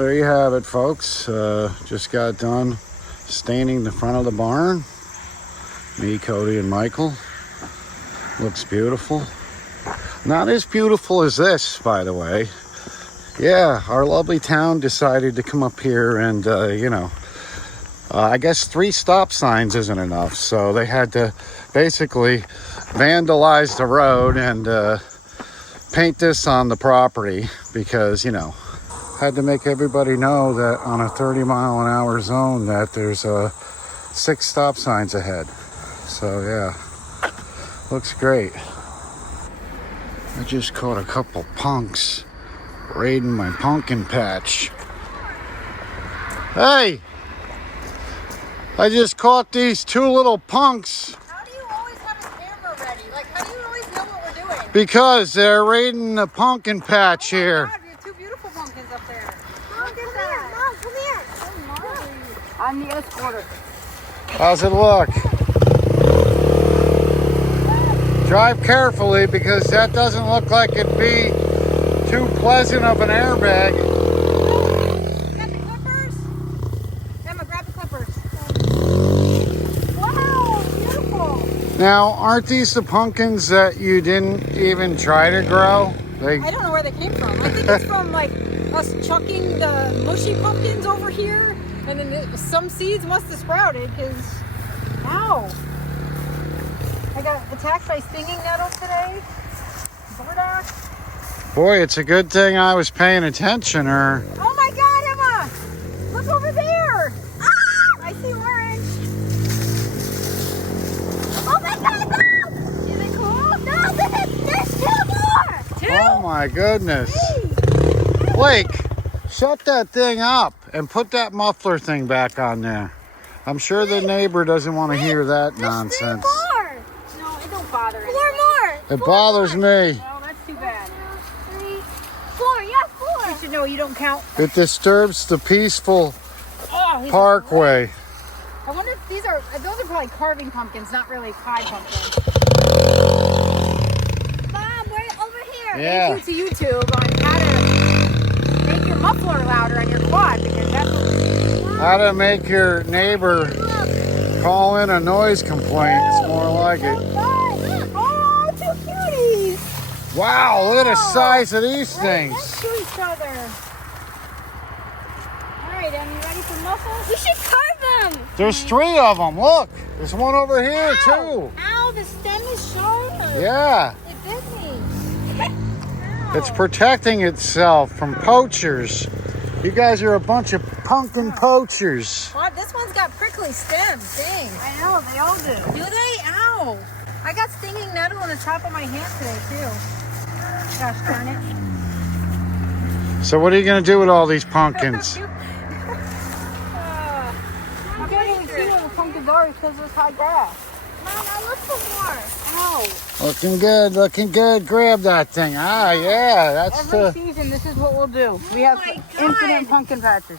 there you have it, folks. Just got done staining the front of the barn. Me, Cody, and Michael. Looks beautiful. Not as beautiful as this, by the way. Yeah, our lovely town decided to come up here and, I guess 3 stop signs isn't enough. So they had to basically vandalize the road and paint this on the property because, had to make everybody know that on a 30-mile-an-hour zone that there's 6 stop signs ahead. So, yeah, looks great. I just caught a couple punks raiding my pumpkin patch. Hey! I just caught these 2 little punks. How do you always have a camera ready? Like, how do you always know what we're doing? Because they're raiding the pumpkin patch here. God, you have 2 beautiful pumpkins up there. Mom, come here. Mom, come here. I'm the escorter. How's it look? Drive carefully because that doesn't look like it'd be too pleasant of an airbag. Got the clippers? Emma, grab the clippers. Wow, beautiful. Now, aren't these the pumpkins that you didn't even try to grow? I don't know where they came from. I think it's from like us chucking the mushy pumpkins over here, and then some seeds must have sprouted because, ow. I got attacked by stinging nettles today. Burdock. Boy, it's a good thing I was paying attention, or... Oh my God, Emma! Look over there! Ah! I see orange. Oh my God, no! Is it cool? No, there's 2 more. 2? Oh my goodness. Blake, shut that thing up and put that muffler thing back on there. I'm sure the neighbor doesn't want to hear that nonsense. 3 more. No, it don't bother 4 anyone. more. It bothers me. Well, that's too bad. 3, 4. Yeah, 4. You should know you don't count. It disturbs the peaceful Oh, these are parkway. great. I wonder if those are probably carving pumpkins, not really pie pumpkins. Mom, we're over here. Yeah. Thank you to YouTube on how to make your muffler louder on your quad because that's what How to make your neighbor call in a noise complaint. It's more like it. Oh, 2 cuties! Wow, look at the size of these Right things. next to each other. All right, Em, you ready for muffles? We should carve them. There's 3 of them. Look, there's one over here too. Ow, the stem is sharp. Yeah, It bit me. it's protecting itself from poachers. You guys are a bunch of pumpkin poachers. Wow, this one's got prickly stems. Dang. I know, they all do. Do they? Ow. I got stinging nettle on the top of my hand today, too. Gosh darn it. So what are you going to do with all these pumpkins? I can't even see where the pumpkins are because there's high grass. Mom, I look for more. Ow. Looking good, looking good. Grab that thing. Ah, yeah, that's Every the... season, this is what we'll do. We have my God. infinite pumpkin patches.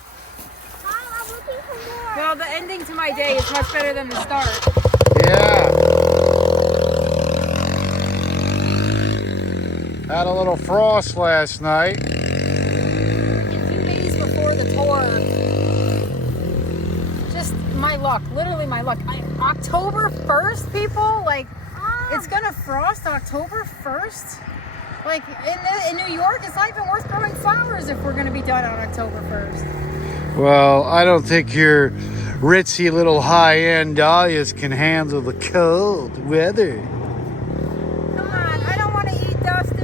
Mom, I'm looking for more. Well, the ending to my day is much better than the start. Yeah. Had a little frost last night. And 2 days before the tour, just my luck, literally my luck. October 1st, people, like, it's gonna frost October 1st? Like, in New York, it's not even worth growing flowers if we're gonna be done on October 1st. Well, I don't think your ritzy little high-end Dahlias can handle the cold weather. Come on, I don't want to eat dusted.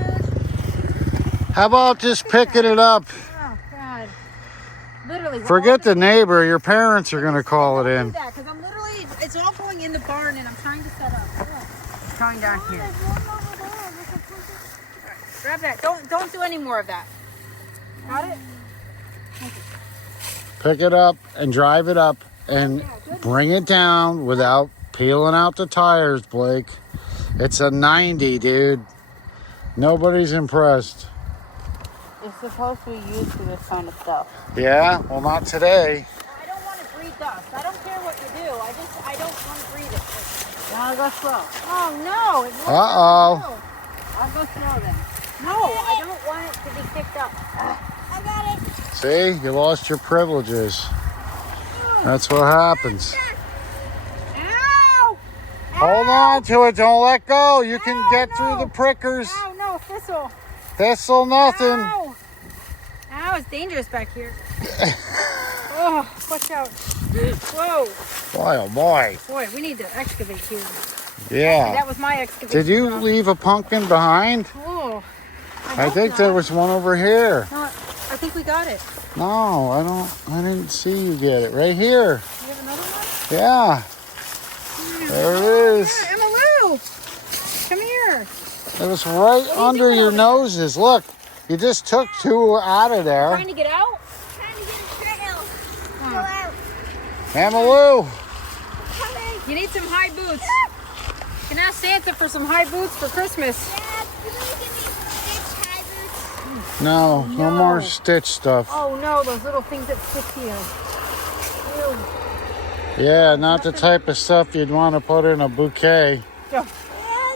How about just picking it up? Oh, God. Literally. Forget the neighbor. Your parents are going to call it in. Because I'm literally, it's all going in the barn and I'm trying to set up. It's going down here. There's one over there. There's a pumpkin. Grab that. Don't do any more of that. Got it? Pick it up and drive it up and bring it down without peeling out the tires, Blake. It's a 90, dude. Nobody's impressed. It's supposed to be used for this kind of stuff. Yeah? Well, not today. I don't want to breathe dust. I don't care what you do. I don't want to breathe it. Now I'll go slow. Oh, no. It won't Uh-oh. go. I'll go slow then. No, I don't want it to be kicked up. I got it. See, you lost your privileges. That's what happens. Ow! Hold on to it. Don't let go. You can Ow, get no. through the prickers. Ow, no, thistle. Thistle nothing. Ow! Ow, it's dangerous back here. Oh, watch out. Whoa. Boy, oh boy. Boy, we need to excavate here. Yeah. That was my excavation. Did you leave a pumpkin behind? Oh. I think there was one over here. No, I think we got it. No, I didn't see you get it. Right here. You have another one? Yeah. There it is. Yeah, Emmalou. Come here. It was right under your noses. Look, you just took two out of there. Trying to get out? Trying to get a trail. Go out. Emmalou. Coming. You need some high boots. You can ask Santa for some high boots for Christmas. Dad, can you give me stitch high boots? No, no No. more Stitch stuff. Oh no, those little things that stick to you. Ew. Yeah, not the type of stuff you'd want to put in a bouquet, Go.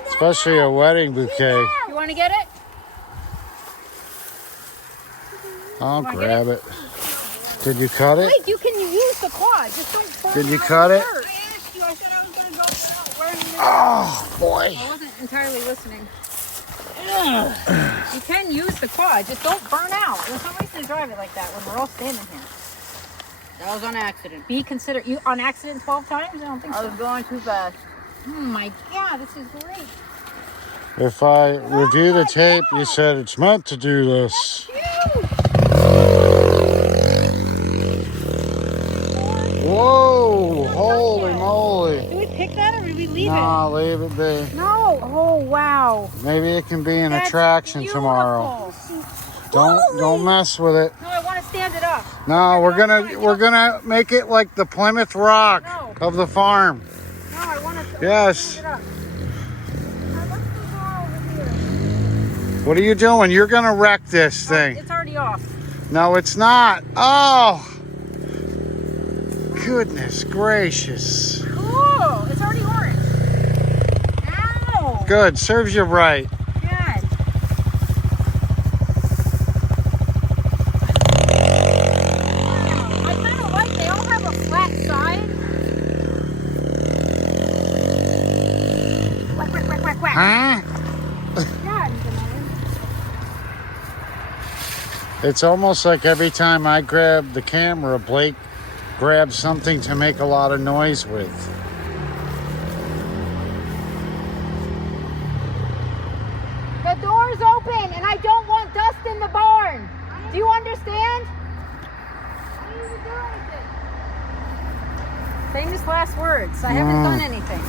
especially a wedding bouquet. You want to get it? I'll Wanna grab it. Did you cut it? Wait, you can use the quad. Just don't burn Did you out cut the it? dirt. I asked you. I said I was going to go out. Where are you? Oh, boy. I wasn't entirely listening. You can use the quad. Just don't burn out. There's no reason to drive it like that when we're all standing here. That was on accident. Be considerate. You on accident 12 times? I don't think I so. was going too fast. Oh my God, this is great. If I review the tape, you said it's meant to do this. Whoa, holy moly. Do we pick that or do we leave Nah, leave it be. it? No. Oh wow. Maybe it can be an That's attraction beautiful. tomorrow. Don't mess with it. No, I want to stand it up. No, we're gonna make it like the Plymouth Rock No. of the farm. No, I want to Yes. stand it up. Let's go over here. What are you doing? You're gonna wreck this thing. It's already off. No, it's not. Oh, goodness gracious. Cool. It's already orange. Ow. Good, serves you right. Good. I kind of like they all have a flat side. Quack, quack, quack, quack, quack. Huh? Yeah, it's annoying. It's almost like every time I grab the camera, Blake grabs something to make a lot of noise with. The door's open and I don't want dust in the barn. Do you understand? I didn't even do anything. Famous last words. I haven't done anything.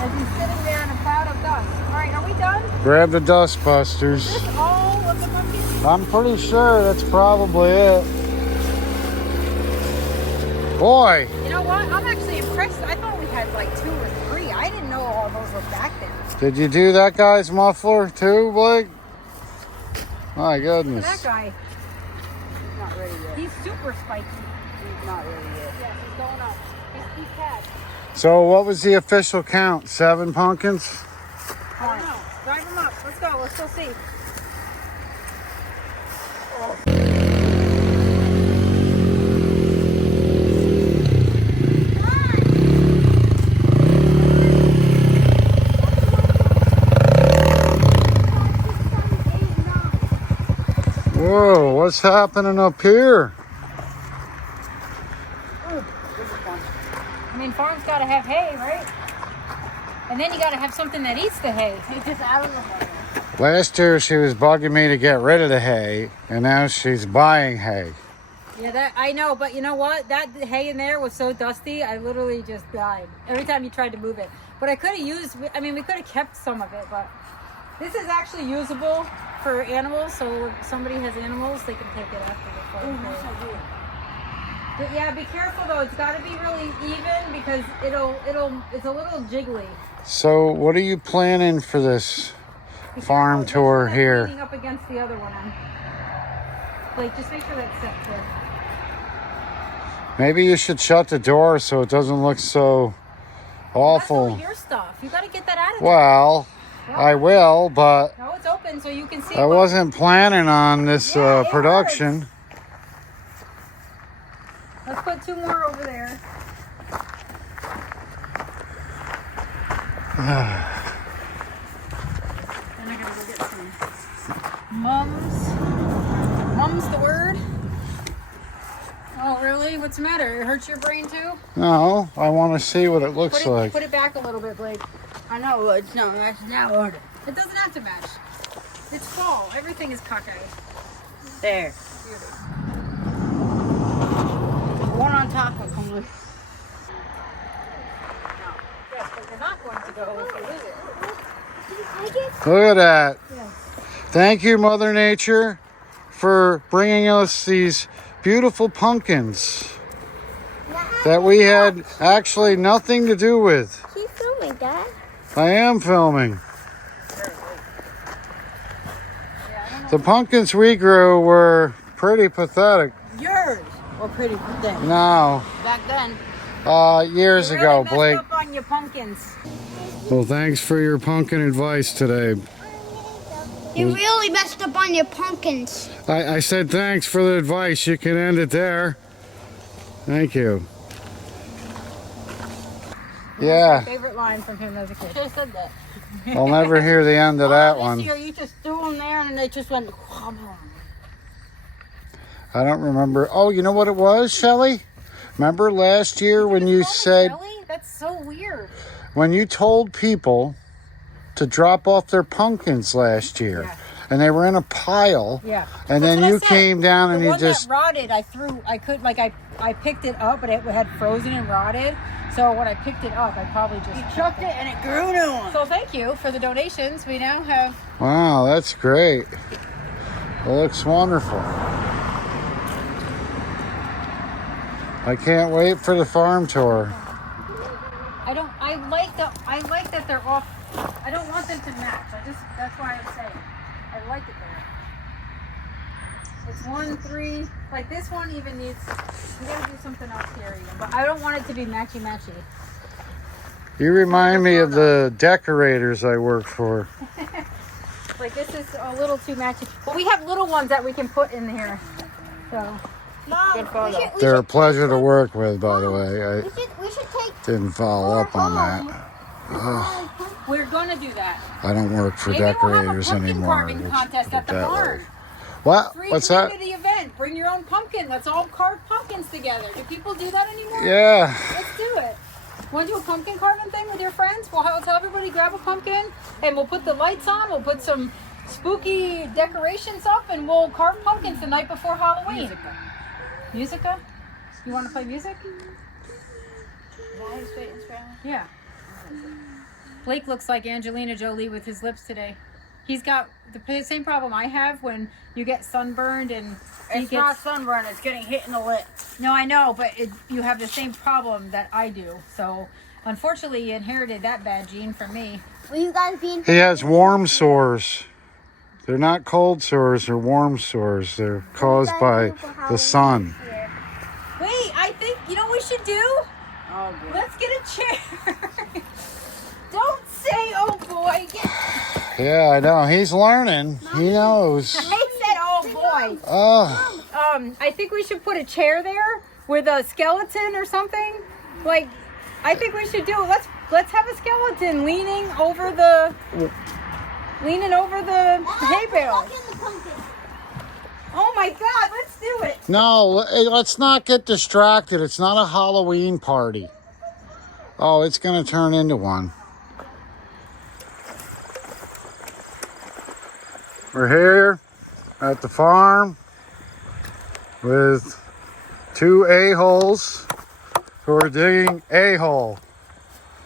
As he's sitting there in a cloud of dust. All right, are we done? Grab the dust busters. Is this all of the pumpkins? I'm pretty sure that's probably it. Boy, You know what? I'm actually impressed. I thought we had like 2 or 3. I didn't know all those were back there. did you do that guy's muffler too, Blake? My Look goodness. at that guy. He's not ready yet. He's super spiky. He's not ready yet. Yes, he's going up. He's cat. So what was the official count? 7 pumpkins? I don't know. Drive him up. Let's go. Let's go see. Whoa, what's happening up here? I mean, farms got to have hay, right? And then you got to have something that eats the hay. Take this out of the water. Last year she was bugging me to get rid of the hay, and now she's buying hay. Yeah, that I know, but you know what? That hay in there was so dusty, I literally just died every time you tried to move it. But I could have used, I mean, we could have kept some of it, but this is actually usable for animals, so if somebody has animals, they can take it after the farm. But yeah, be careful though. It's got to be really even because it's a little jiggly. So what are you planning for this Be farm careful, tour this one is here? leaning up against the other one. Like, just make sure that's set good. Maybe you should shut the door so it doesn't look so That's all awful. your stuff. You got to get that out of there. Well, I will, but No, it's open. open so you can see. I wasn't planning on this Yeah, it production. Let's put 2 more over there. Then I gotta go get some mums. Mum's the word. Oh, really? What's the matter? It hurts your brain too? No, I want to see what it looks like. Put it back a little bit, Blake. I know it's not matching that order. It doesn't have to match. It's fall. Everything is cockeyed. There. One on top will come with. Yes, but you're not going to go if you lose it. Look at that. Yes. Thank you, Mother Nature, for bringing us these beautiful pumpkins that we had actually nothing to do with. Keep filming, Dad. I am filming. The pumpkins we grew were pretty pathetic. Yours were pretty thick. No, Back then. years You ago, really messed Blake. up on your pumpkins. Well, thanks for your pumpkin advice today. You really messed up on your pumpkins. I said thanks for the advice. You can end it there. Thank you. Yeah, Favorite line from him as a kid. Should have said that. I'll never hear the end of that This one. year you just threw them there and they just went. I don't remember. Oh, you know what it was, Shelley? Remember last year when you said, Shelley? That's so weird. when you told people to drop off their pumpkins last year, Yeah. and they were in a pile, Yeah. and That's then what I you said. came down and The you one just, that rotted, I picked it up, but it had frozen and rotted. So when I picked it up, I probably just You chucked it and it grew new one. So thank you for the donations. We now have. wow, that's great. It looks wonderful. I can't wait for the farm tour. I like that they're off. I don't want them to match. That's why I'm saying. I like it there. It's 1, 3. Like this one even needs. We gotta do something else here even. But I don't want it to be matchy matchy. You remind me of the decorators I work for. Like this is a little too matchy. But we have little ones that we can put in here. So. Mom, Good photo. They're a pleasure to work with, by the way. I we should take didn't follow up on that. We're gonna do that. I don't work for Maybe we'll have a decorators pumpkin anymore. carving Let's contest put it at the that barn. way. What? Free What's that? community event. Bring your own pumpkin. Let's all carve pumpkins together. Do people do that anymore? Yeah. Let's do it. Want to do a pumpkin carving thing with your friends? We'll tell everybody grab a pumpkin and we'll put the lights on. We'll put some spooky decorations up and we'll carve pumpkins the night before Halloween. Musica? You want to play music? Yeah. Blake looks like Angelina Jolie with his lips today. He's got the same problem I have when you get sunburned and he It's not gets... sunburn, it's getting hit in the lip. No, I know, but you have the same problem that I do. So, unfortunately, you inherited that bad gene from me. Will you guys be in? He has warm sores. They're not cold sores, they're warm sores. They're caused by the sun. Wait, I think, you know what we should do? Oh, good. Let's get a chair. Don't say, oh boy. Yeah, I know. He's learning. He knows. I said, oh boy. Oh, I think we should put a chair there with a skeleton or something. Like, I think we should do. Let's have a skeleton leaning over the hay bale. Oh my God! Let's do it. no, let's not get distracted. It's not a Halloween party. Oh, it's going to turn into one. We're here at the farm with 2 a-holes who are digging a hole.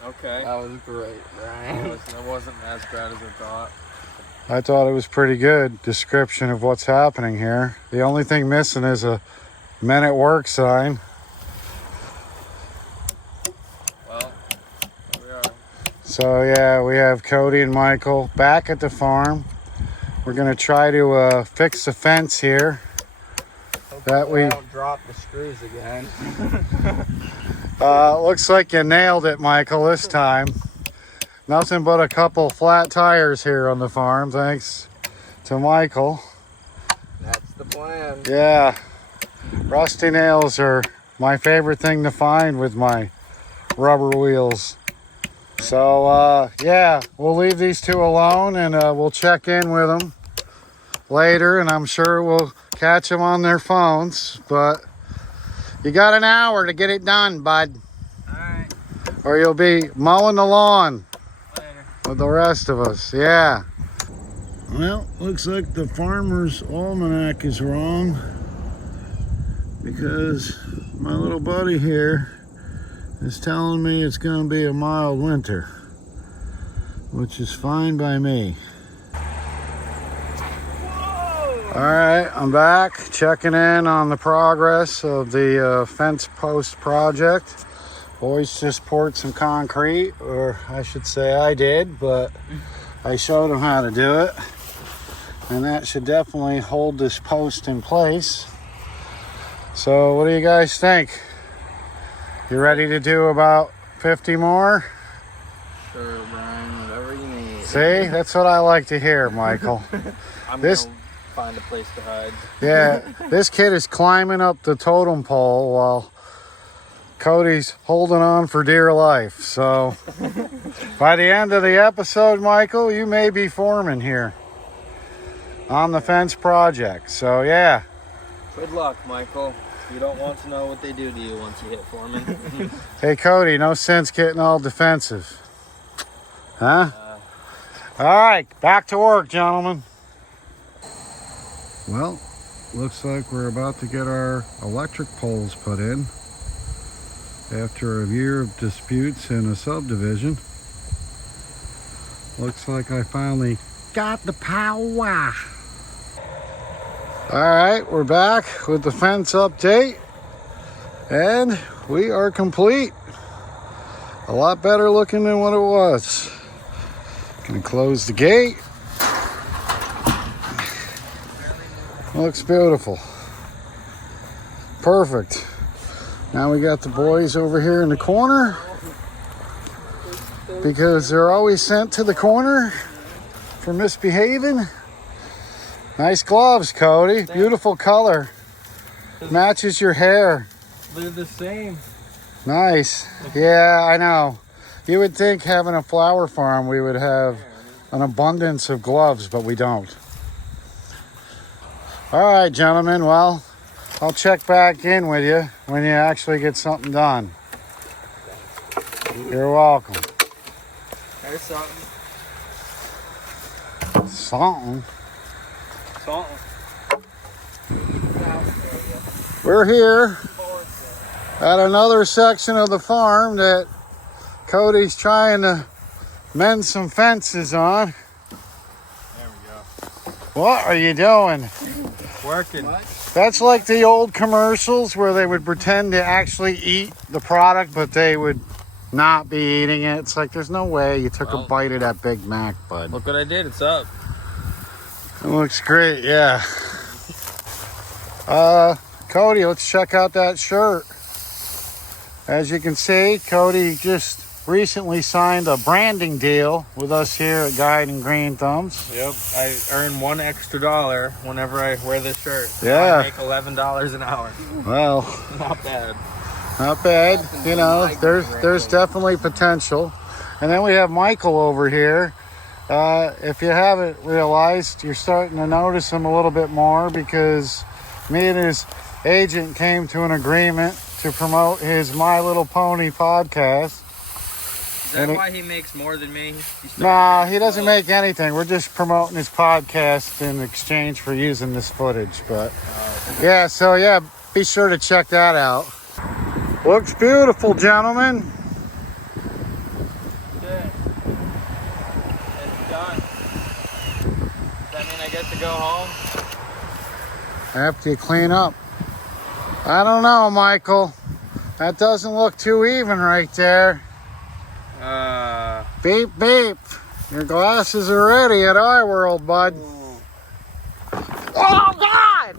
Okay. That was great, Bryan. It wasn't as bad as I thought. I thought it was pretty good description of what's happening here. The only thing missing is a men at work sign. Well, here we are. So yeah, we have Cody and Michael back at the farm. We're gonna try to fix the fence here. That we I don't drop the screws again. looks like you nailed it, Michael, this time. Nothing but a couple flat tires here on the farm, thanks to Michael. That's the plan. Yeah, rusty nails are my favorite thing to find with my rubber wheels. So yeah, we'll leave these two alone, and we'll check in with them later, and I'm sure we'll catch them on their phones. But you got an hour to get it done, bud. All right. Or you'll be mowing the lawn Later. with the rest of us. Yeah. Well, looks like the farmer's almanac is wrong, because my little buddy here is telling me it's going to be a mild winter, which is fine by me. All right, I'm back checking in on the progress of the fence post project. Boys just poured some concrete, or I should say I did, but I showed them how to do it. And that should definitely hold this post in place. So what do you guys think? You ready to do about 50 more? Sure, Brian, whatever you need. See, that's what I like to hear, Michael. I'm This- gonna find a place to hide. Yeah, this kid is climbing up the totem pole while Cody's holding on for dear life. So by the end of the episode, Michael, you may be foreman here on the fence project. So yeah. Good luck, Michael. You don't want to know what they do to you once you hit foreman. Hey Cody, no sense getting all defensive. Huh? All right, back to work, gentlemen. Well, looks like we're about to get our electric poles put in after a year of disputes in a subdivision. Looks like I finally got the power. All right, we're back with the fence update, and we are complete. A lot better looking than what it was. Gonna close the gate. Looks beautiful. Perfect. Now we got the boys over here in the corner, because they're always sent to the corner for misbehaving. Nice gloves, Cody. Beautiful color. Matches your hair. They're the same. Nice. Yeah, I know. You would think having a flower farm we would have an abundance of gloves, but we don't. All right, gentlemen. Well, I'll check back in with you when you actually get something done. You're welcome. There's something. Something. Something. We're here at another section of the farm that Cody's trying to mend some fences on. There we go. What are you doing? Working. That's like the old commercials where they would pretend to actually eat the product, but they would not be eating it. It's like, there's no way you took a bite of that Big Mac, bud. Look what I did. It's up. It looks great, yeah. Cody, let's check out that shirt. As you can see, Cody just recently signed a branding deal with us here at Guide and Green Thumbs. Yep. I earn $1 extra whenever I wear this shirt. Yeah. I make $11 an hour. Well, Not bad. not bad. You know, there's definitely potential. And then we have Michael over here. If you haven't realized, you're starting to notice him a little bit more, because me and his agent came to an agreement to promote his My Little Pony podcast. Is that why he makes more than me? Nah, he doesn't make anything. We're just promoting his podcast in exchange for using this footage. But yeah, so yeah, be sure to check that out. Looks beautiful, gentlemen. Good. It's done. Does that mean I get to go home? After you clean up. I don't know, Michael. That doesn't look too even right there. Beep, beep. Your glasses are ready at iWorld, bud. Oh, God!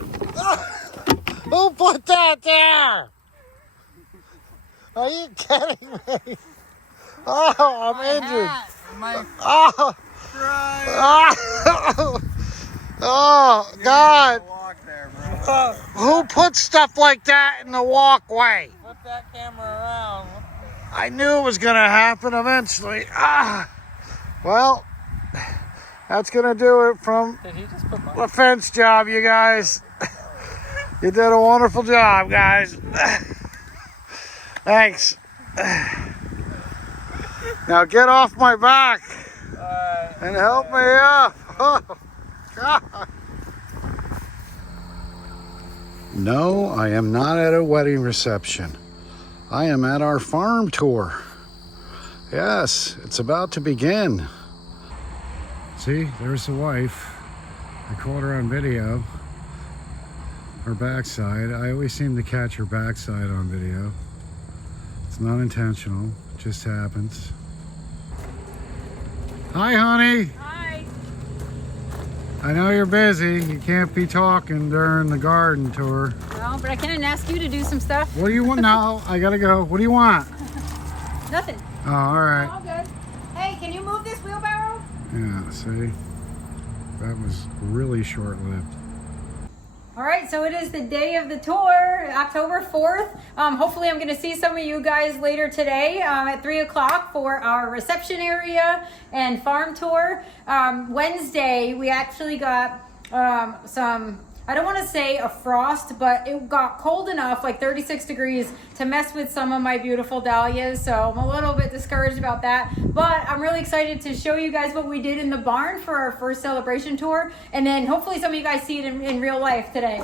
Who put that there? Are you kidding me? Oh, I'm injured. My Oh! right. Oh! Oh, God. Walk there, bro. Who put stuff like that in the walkway? Flip that camera around. I knew it was going to happen eventually. Well, that's going to do it from Did he just put the fence job, you guys. You did a wonderful job, guys. Thanks. Now get off my back and help me up. Oh, God. No, I am not at a wedding reception. I am at our farm tour. Yes, it's about to begin. See, there's the wife. I caught her on video. Her backside. I always seem to catch her backside on video. It's not intentional, it just happens. Hi, honey. Hi. I know you're busy. You can't be talking during the garden tour. No, but I can ask you to do some stuff. What do you want now? I gotta go. What do you want? Nothing. Oh, all right. All good. Hey, can you move this wheelbarrow? Yeah, see? That was really short-lived. All right, so it is the day of the tour, October 4th. Hopefully I'm gonna see some of you guys later today at 3 o'clock for our reception area and farm tour. Wednesday, we actually got some, I don't wanna say a frost, but it got cold enough, like 36 degrees, to mess with some of my beautiful dahlias. So I'm a little bit discouraged about that, but I'm really excited to show you guys what we did in the barn for our first celebration tour. And then hopefully some of you guys see it in real life today.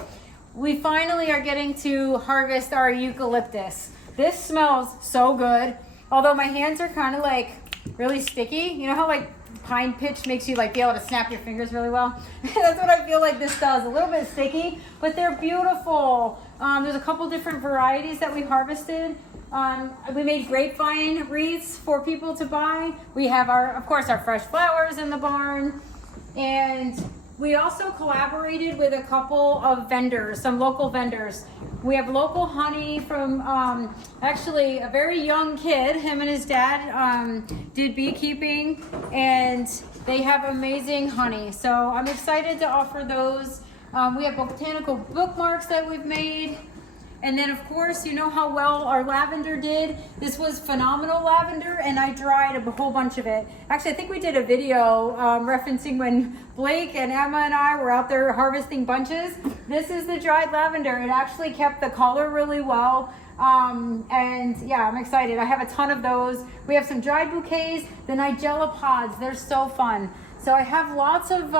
We finally are getting to harvest our eucalyptus. This smells so good. Although my hands are kind of like really sticky. You know how like pine pitch makes you like be able to snap your fingers really well? That's what I feel like this does. A little bit sticky, but they're beautiful. There's a couple different varieties that we harvested. We made grapevine wreaths for people to buy. We have of course, our fresh flowers in the barn. And we also collaborated with a couple of vendors, some local vendors. We have local honey from actually a very young kid. Him and his dad did beekeeping, and they have amazing honey. So I'm excited to offer those. We have botanical bookmarks that we've made. And then of course, you know how well our lavender did. This was phenomenal lavender, and I dried a whole bunch of it. Actually, I think we did a video referencing when Blake and Emma and I were out there harvesting bunches. This is the dried lavender. It actually kept the color really well. And yeah, I'm excited. I have a ton of those. We have some dried bouquets, the nigella pods. They're so fun. So I have lots of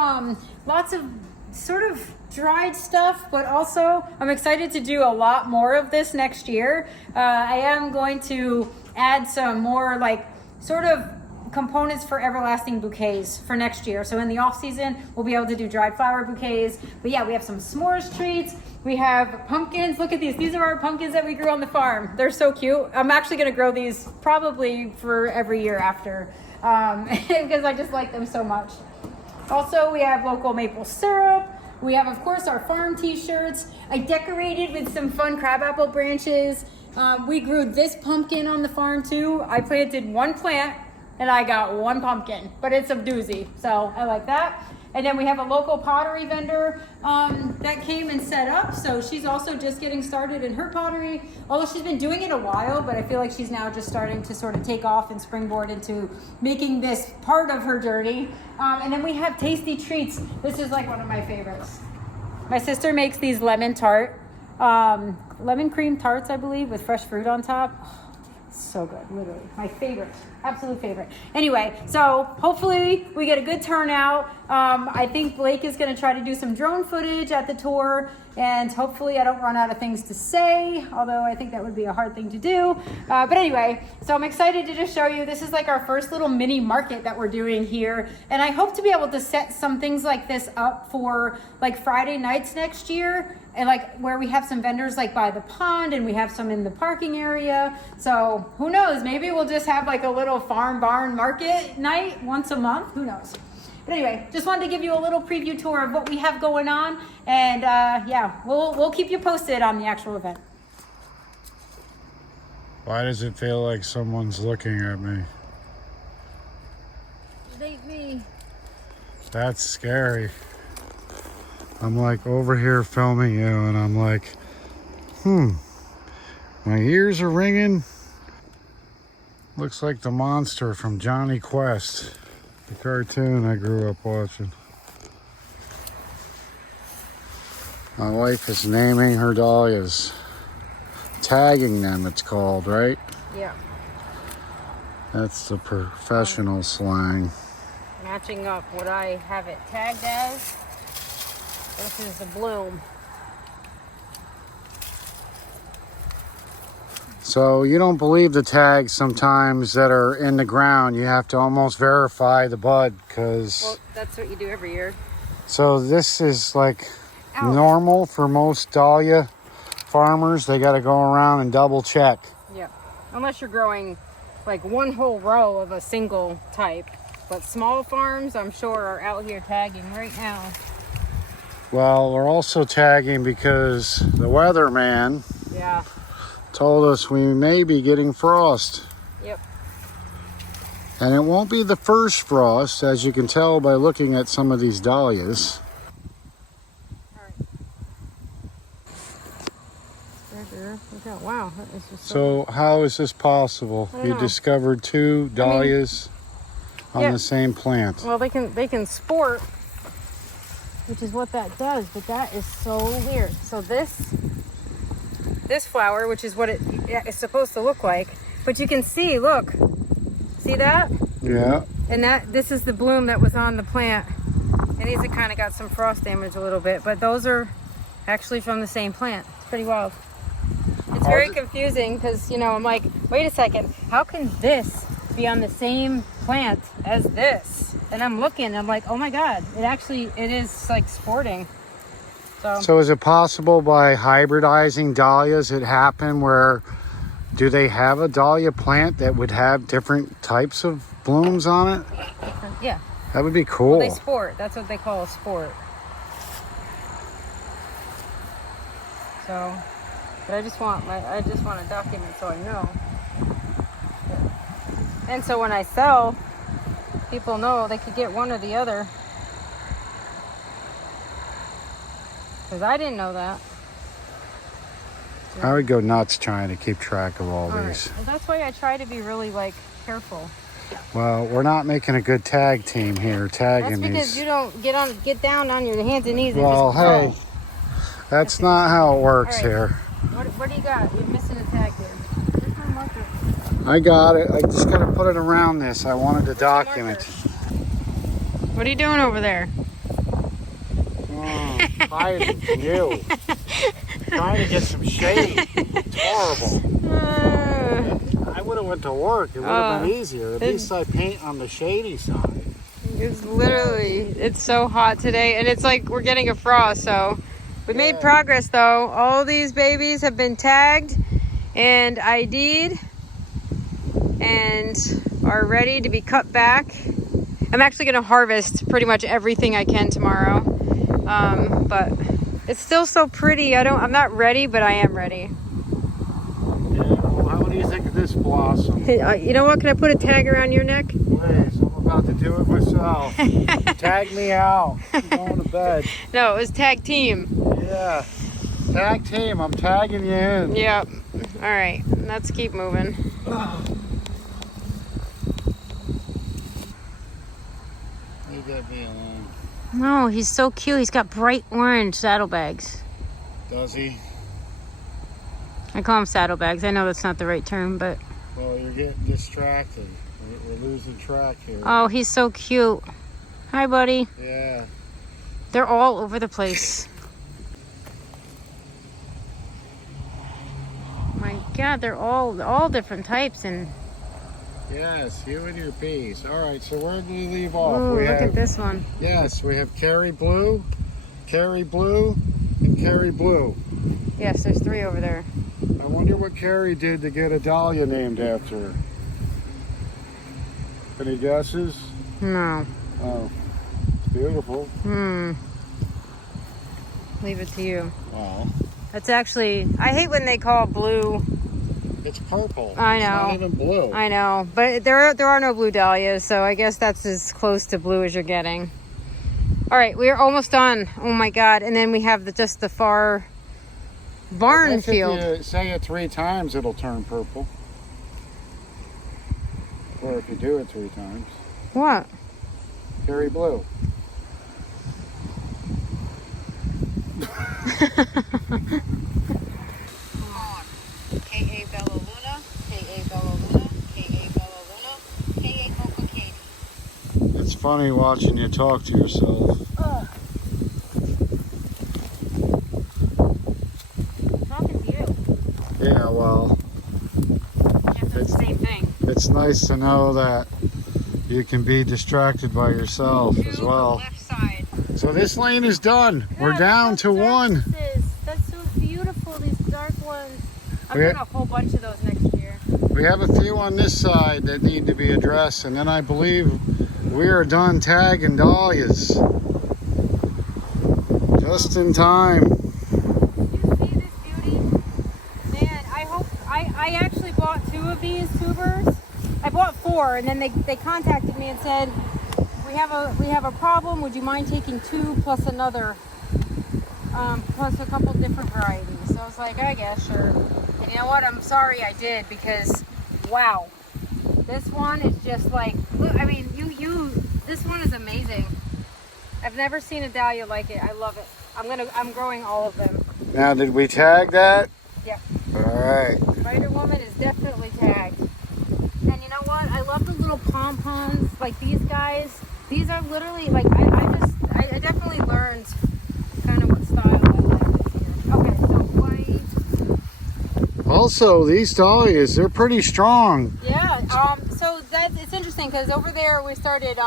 sort of dried stuff, but also I'm excited to do a lot more of this next year. I am going to add some more like sort of components for everlasting bouquets for next year. So in the off season, we'll be able to do dried flower bouquets. But yeah, we have some s'mores treats. We have pumpkins. Look at these. These are our pumpkins that we grew on the farm. They're so cute. I'm actually going to grow these probably for every year after because I just like them so much. Also, we have local maple syrup. We have, of course, our farm t-shirts. I decorated with some fun crabapple branches. We grew this pumpkin on the farm too. I planted one plant and I got one pumpkin, but it's a doozy, so I like that. And then we have a local pottery vendor that came and set up. So she's also just getting started in her pottery. Although she's been doing it a while, but I feel like she's now just starting to sort of take off and springboard into making this part of her journey. And then we have tasty treats. This is like one of my favorites. My sister makes these lemon cream tarts, I believe, with fresh fruit on top. So good, literally my favorite, absolute favorite. Anyway, so hopefully we get a good turnout. I think Blake is going to try to do some drone footage at the tour, and hopefully I don't run out of things to say, although I think that would be a hard thing to do. But anyway, so I'm excited to just show you. This is like our first little mini market that we're doing here, and I hope to be able to set some things like this up for like Friday nights next year, and like where we have some vendors like by the pond, and we have some in the parking area. So who knows, maybe we'll just have like a little farm barn market night once a month, who knows. But anyway, just wanted to give you a little preview tour of what we have going on, and yeah, we'll keep you posted on the actual event. Why does it feel like someone's looking at me? It ain't me. That's scary. I'm like over here filming you, and I'm like, my ears are ringing. Looks like the monster from Johnny Quest, the cartoon I grew up watching. My wife is naming her dahlias. Tagging them, it's called, right? Yeah. That's the professional slang. Matching up what I have it tagged as versus the bloom. So you don't believe the tags sometimes that are in the ground. You have to almost verify the bud because... Well, that's what you do every year. So this is like Ow. normal for most dahlia farmers. They got to go around and double check. Yeah. Unless you're growing like one whole row of a single type. But small farms, I'm sure, are out here tagging right now. Well, we're also tagging because the weatherman Yeah. told us we may be getting frost. Yep. And it won't be the first frost, as you can tell by looking at some of these dahlias. All right. There. Look out. Wow. That is just So how is this possible? I don't You know. discovered two dahlias on yeah. the same plant. Well, they can sport, which is what that does, but that is so weird. So this flower, which is what it is supposed to look like, but you can see, look, see that? Yeah. And this is the bloom that was on the plant. And these have kind of got some frost damage a little bit, but those are actually from the same plant. It's pretty wild. It's very confusing because, you know, I'm like, wait a second, how can this be on the same plant as this? And I'm looking, I'm like, oh my God, it is like sporting. So is it possible by hybridizing dahlias it happened where, do they have a dahlia plant that would have different types of blooms on it? Yeah. That would be cool. Well, they sport. That's what they call a sport. So, but I just want a document so I know. And so when I sell, people know they could get one or the other. Because I didn't know that. I would go nuts trying to keep track of all All these. right. Well, that's why I try to be really like careful. Well, we're not making a good tag team here, tagging That's because these. you don't get down on your hands and knees and Well, just hey, that's not how it works All right. here. What do you got? You're missing a tag here. Where's my marker? I got it. I just got to put it around this. I wanted to document. What are you doing over there? Hiding from you. Trying to get some shade. It's horrible. I would have went to work. It would have been easier. At least I paint on the shady side. It's so hot today, and it's like we're getting a frost, so we made progress though. All these babies have been tagged and ID'd and are ready to be cut back. I'm actually going to harvest pretty much everything I can tomorrow, but it's still so pretty. I'm not ready, but I am ready. Yeah, well, how do you think of this blossom? You know what? Can I put a tag around your neck? Please, I'm about to do it myself. Tag me out. I'm going to bed. No, it was tag team. Yeah. Tag team, I'm tagging you in. Yep. All right, let's keep moving. Leave that me alone. No, he's so cute. He's got bright orange saddlebags. Does he? I call them saddlebags. I know that's not the right term, but... Well, you're getting distracted. We're losing track here. Oh, he's so cute. Hi, buddy. Yeah. They're all over the place. My God, they're all different types. And Yes, you and your bees. All right, so where did we leave off? ooh, we look have, at this one. Yes, we have Carrie Blue, and Carrie Blue. Yes, there's 3 over there. I wonder what Carrie did to get a dahlia named after her. Any guesses? No. Oh, it's beautiful. Leave it to you. Wow. That's actually... I hate when they call blue... It's purple. I It's know. not even blue. I know, but there are no blue dahlias, so I guess that's as close to blue as you're getting. All right, we're almost done. Oh my God. And then we have just the far barn If field. you say it 3 times, it'll turn purple. Or if you do it 3 times. What? Cherry blue. K.A. Bella Luna, K.A. Bella Luna, K.A. Bella Luna, K.A. Coco Katie. It's funny watching you talk to yourself. Talking to you. Yeah, well, It's the same thing. it's nice to know that you can be distracted by yourself To as the well. left side. So this lane is done. We're Yeah, down look to how dark 1. this is. That's so beautiful, these dark ones. I'm We- doing a whole bunch of those next year. We have a few on this side that need to be addressed, and then I believe we are done tagging dahlias. Just in time. You see this beauty? Man, I actually bought 2 of these tubers. I bought 4, and then they contacted me and said, we have a problem. Would you mind taking 2 plus another, plus a couple different varieties? So I was like, I guess, sure. And you know what? I'm sorry I did, because wow, this one is just like, look, I mean, this one is amazing. I've never seen a dahlia like it. I love it. I'm growing all of them. Now, did we tag that? Yep. All right. Spider Woman is definitely tagged. And you know what? I love the little pom-poms. Like these guys. These are literally like, I definitely learned kind of what style I like this year. Okay, so white. Also, these dahlias, they're pretty strong. Yeah. So it's interesting because over there we started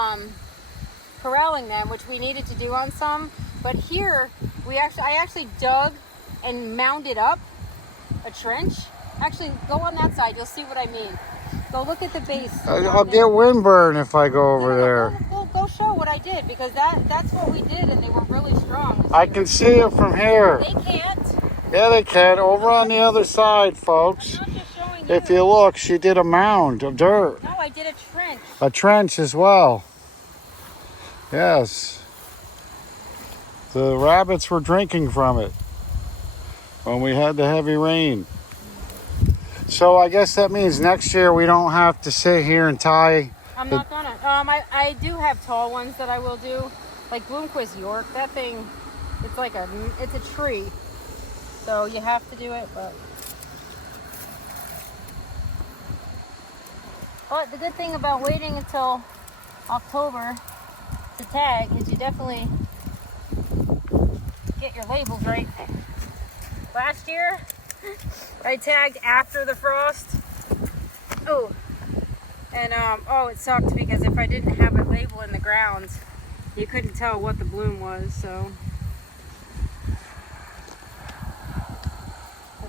corralling them, which we needed to do on some. But here I actually dug and mounded up a trench. Actually, go on that side. You'll see what I mean. Go look at the base. I'll get windburn if I go over there. Go show what I did, because that's what we did, and they were really strong. I can see it from here. They can't. Yeah, they can. Over on the other side, folks. I'm not just showing If you look, she did a mound of dirt. No, I did a trench. A trench as well. Yes. The rabbits were drinking from it when we had the heavy rain. So I guess that means next year we don't have to sit here and tie. I'm not gonna. I do have tall ones that I will do, like Bloomquist York. That thing, it's like it's a tree, so you have to do it. But the good thing about waiting until October to tag is you definitely get your labels right. Last year, I tagged after the frost. Oh, and it sucked because if I didn't have a label in the ground, you couldn't tell what the bloom was. So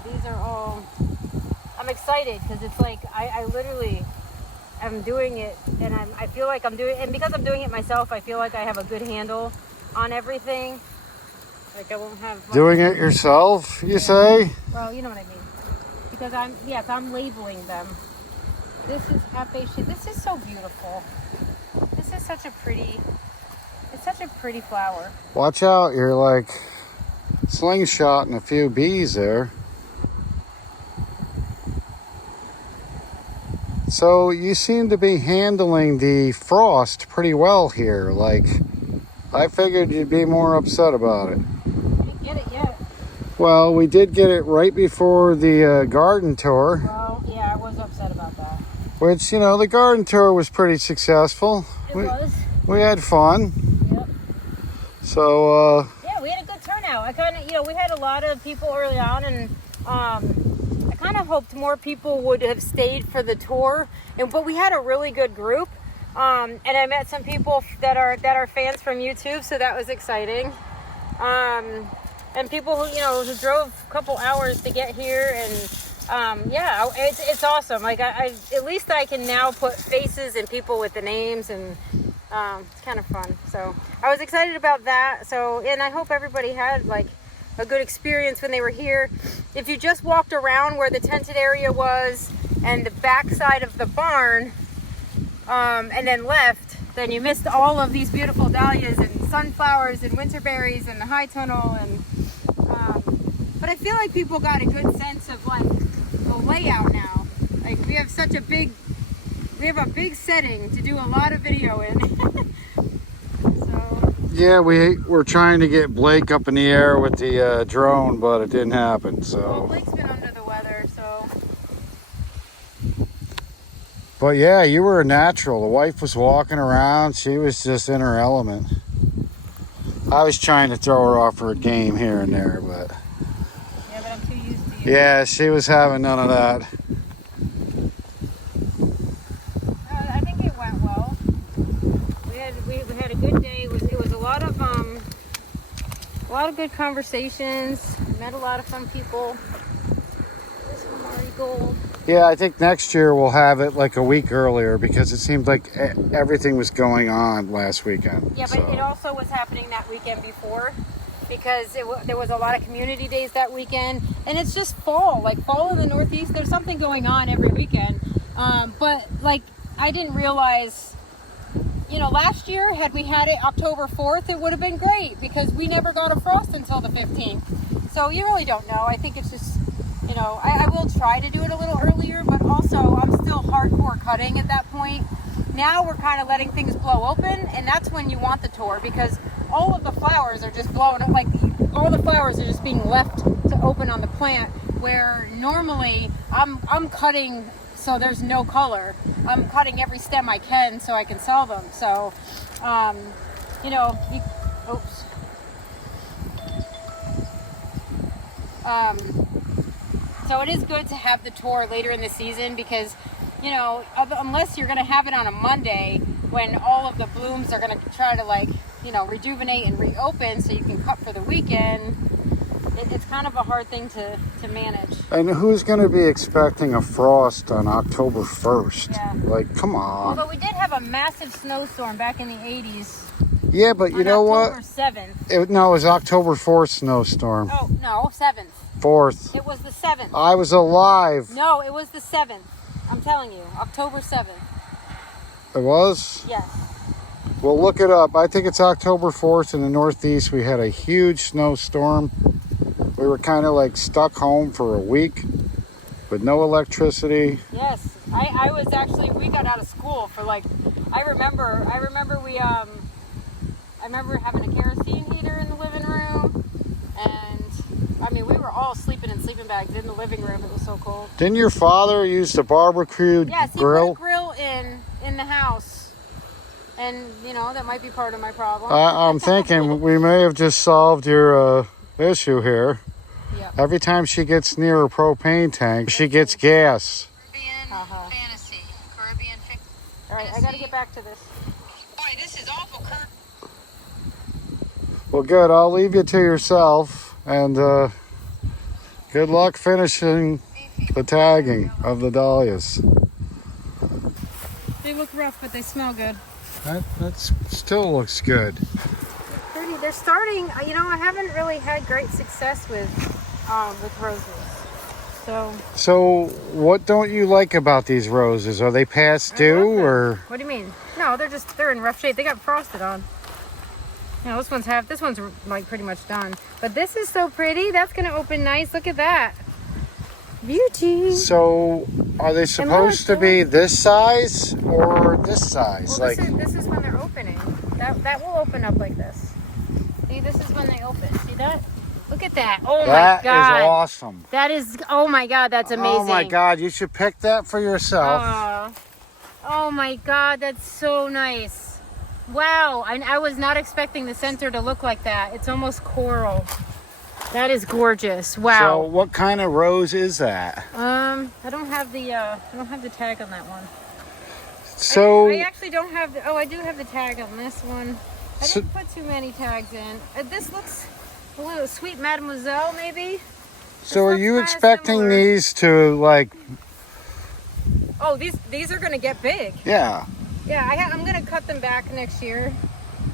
these are all. I'm excited because it's like I literally am doing it, and I feel like I'm doing, and because I'm doing it myself, I feel like I have a good handle on everything. Like I won't have Doing it yourself, you say? Well, you know what I mean. Because I'm labeling them. This is Happy. This is so beautiful. This is such a pretty flower. Watch out, you're like slingshotting a few bees there. So you seem to be handling the frost pretty well here. Like, I figured you'd be more upset about it. I didn't get it yet. Well, we did get it right before the garden tour. Well, yeah, I was upset about that. Which, you know, the garden tour was pretty successful. It was. We had fun. Yep. So, Yeah, we had a good turnout. I kind of, we had a lot of people early on, and I kind of hoped more people would have stayed for the tour. But we had a really good group. And I met some people that are fans from YouTube, so that was exciting. And people who who drove a couple hours to get here, and it's awesome. Like I at least I can now put faces and people with the names, and it's kind of fun. So I was excited about that. So, and I hope everybody had like a good experience when they were here. If you just walked around where the tented area was and the back side of the barn, and then left, then you missed all of these beautiful dahlias and sunflowers and winter berries and the high tunnel, and but I feel like people got a good sense of like the layout now. Like we have a big setting to do a lot of video in. So Yeah, we're trying to get Blake up in the air with the drone, but it didn't happen. well, So, Blake's been under the weather, so but yeah, you were a natural. The wife was walking around; she was just in her element. I was trying to throw her off her game here and there, but yeah, but I'm too used to you. yeah, she was having none of that. I think it went well. We had a good day. It was a lot of good conversations. Met a lot of fun people. This one already gold. Yeah, I think next year we'll have it like a week earlier because it seemed like everything was going on last weekend. Yeah, but it also was happening that weekend before because there was a lot of community days that weekend, and it's just fall. Like fall in the Northeast, there's something going on every weekend. But like I didn't realize, last year had we had it October 4th, it would have been great because we never got a frost until the 15th. So you really don't know. I think it's just, I will try to do it a little earlier, but also I'm still hardcore cutting at that point. Now we're kind of letting things blow open, and that's when you want the tour because all of the flowers are just blowing up, like all the flowers are just being left to open on the plant, where normally I'm cutting so there's no color. I'm cutting every stem I can so I can sell them. So, oops. So it is good to have the tour later in the season because, unless you're going to have it on a Monday when all of the blooms are going to try to rejuvenate and reopen so you can cut for the weekend, it's kind of a hard thing to manage. And who's going to be expecting a frost on October 1st? Yeah. Like, come on. Although we did have a massive snowstorm back in the 80s. Yeah, but you know October what? 7th. It was October 4th snowstorm. Oh, no, 7th. 4th. It was the 7th. I was alive. No, it was the 7th. I'm telling you, October 7th. It was? Yes. Well, look it up. I think it's October 4th in the Northeast. We had a huge snowstorm. We were kind of like stuck home for a week with no electricity. Yes, I was actually, we got out of school for I remember having a kerosene heater in the living room, and we were all sleeping in sleeping bags in the living room. It was so cold. Didn't your father use the barbecue Yes, he grill? put a grill in the house, and that might be part of my problem. I'm thinking we may have just solved your issue here. Yeah. Every time she gets near a propane tank, she gets gas. Caribbean fantasy. Caribbean fantasy. All right, I got to get back to this. Boy, this is awful. Well, good. I'll leave you to yourself, and good luck finishing the tagging of the dahlias. They look rough, but they smell good. That still looks good. Pretty. They're starting. I haven't really had great success with roses. So what don't you like about these roses? Are they past due, or? What do you mean? No, they're in rough shape. They got frosted on. This one's like pretty much done. But this is so pretty. That's gonna open nice. Look at that. Beauty. So are they supposed to be this size or this size? Well, this is when they're opening. That will open up like this. See, this is when they open. See that? Look at that. Oh my God. That is awesome. That is, oh my God, that's amazing. Oh my God, you should pick that for yourself. Oh my God, that's so nice. Wow, I was not expecting the center to look like that. It's almost coral. That is gorgeous. Wow. So what kind of rose is that? I don't have the tag on that one. So I actually don't have I do have the tag on this one. I didn't put too many tags in. This looks a little Sweet Mademoiselle, maybe. So are you expecting these to Oh, these are gonna get big. Yeah. Yeah, I'm gonna cut them back next year,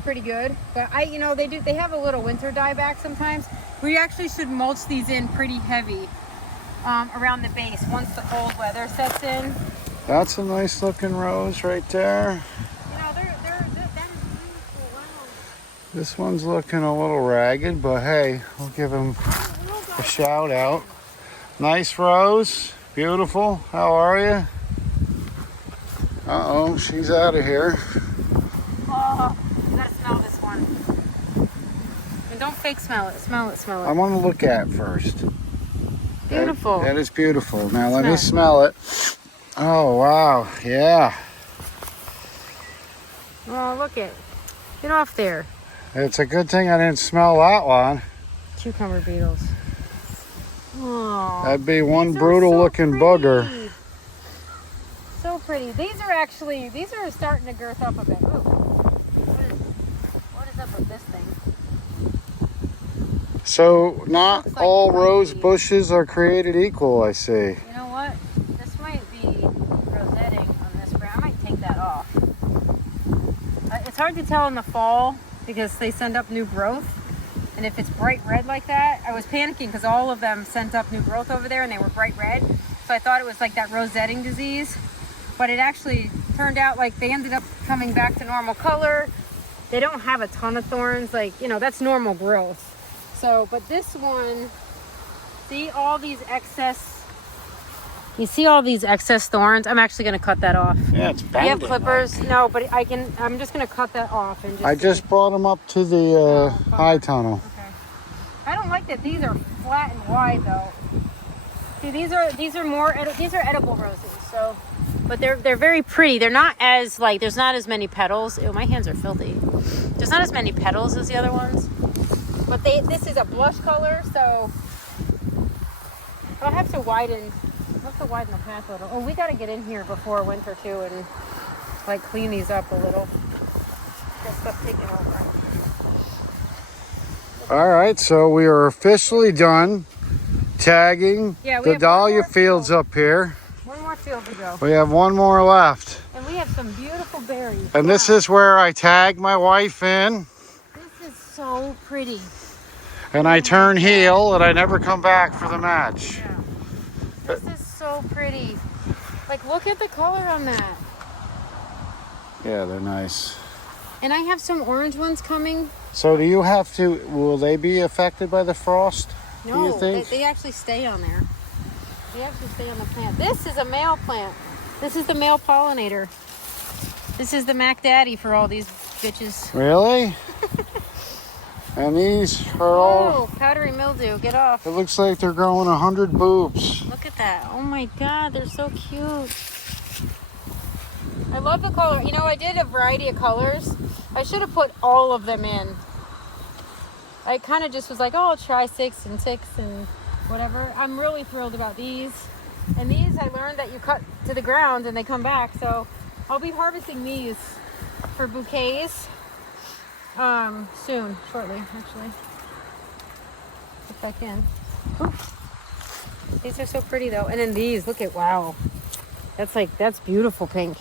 pretty good. But they have a little winter dieback sometimes. We actually should mulch these in pretty heavy around the base once the cold weather sets in. That's a nice looking rose right there. That is beautiful. Wow. This one's looking a little ragged, but hey, we'll give him a shout out. Nice rose, beautiful. How are you? Uh-oh, she's out of here. Oh, you gotta smell this one. And don't fake smell it. Smell it, smell I it. want to look at it first. Beautiful. That is beautiful. Now let me smell it. Oh, wow. Yeah. Oh, look it. Get off there. It's a good thing I didn't smell that one. Cucumber beetles. Oh, That'd be one brutal looking booger. So pretty. These are starting to girth up a bit. Ooh. What is up with this thing? So not Looks like all it might rose be- bushes are created equal, I see. You know what? This might be rosetting on this brand. I might take that off. It's hard to tell in the fall because they send up new growth. And if it's bright red like that, I was panicking because all of them sent up new growth over there and they were bright red. So I thought it was like that rosetting disease. But it actually turned out like they ended up coming back to normal color. They don't have a ton of thorns, like, you know, that's normal growth. So, but this one, see all these excess, you see all these excess thorns? I'm actually going to cut that off. Yeah, it's Do bending. you have clippers? No, but I'm just going to cut that off. And I just brought them up to the bummer. high tunnel. Okay. I don't like that these are flat and wide though. See, these are edible roses. So, but they're very pretty. They're not as like there's not as many petals. Ew, my hands are filthy. There's not as many petals as the other ones. But this is a blush color, so I'll have to widen. I'll have to widen the path a little. Oh, we got to get in here before winter too, and like clean these up a little. Get stuff taken over. All right, so we are officially done tagging Yeah, we the have one Dahlia more fields up here. One more field to go. We have one more left. And we have some beautiful berries. And this Wow. is where I tag my wife in, This is so pretty. and I turn heel, and I never come back for the match. Yeah. This is so pretty. Like, look at the color on that. Yeah, they're nice. And I have some orange ones coming. So do you have to, will they be affected by the frost? Do you No, think? they actually stay on there. They actually stay on the plant. This is a male plant. This is the male pollinator. This is the Mac Daddy for all these bitches. Really? And these are all, Oh, powdery mildew. Get off. it looks like they're growing 100 boobs. Look at that. Oh my God, they're so cute. I love the color. You know, I did a variety of colors. I should have put all of them in. I kind of just was like, oh, I'll try 6 and 6 and whatever. I'm really thrilled about these. And these I learned that you cut to the ground and they come back. So I'll be harvesting these for bouquets soon, shortly, actually. If I can. Ooh. These are so pretty though. And then these, look at, wow. That's beautiful pink.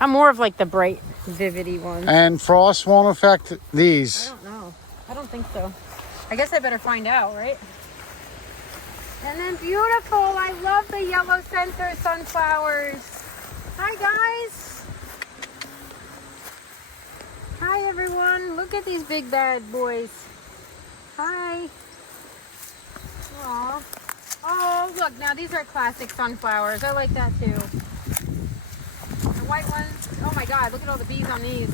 I'm more of like the bright, vividy ones. And frost won't affect I these. don't know. I don't think so. I guess I better find out, right? And then beautiful. I love the yellow center sunflowers. Hi, guys. Hi, everyone. Look at these big bad boys. Hi. Aw. Oh, look. Now, these are classic sunflowers. I like that, too. The white ones. Oh, my God. Look at all the bees on these.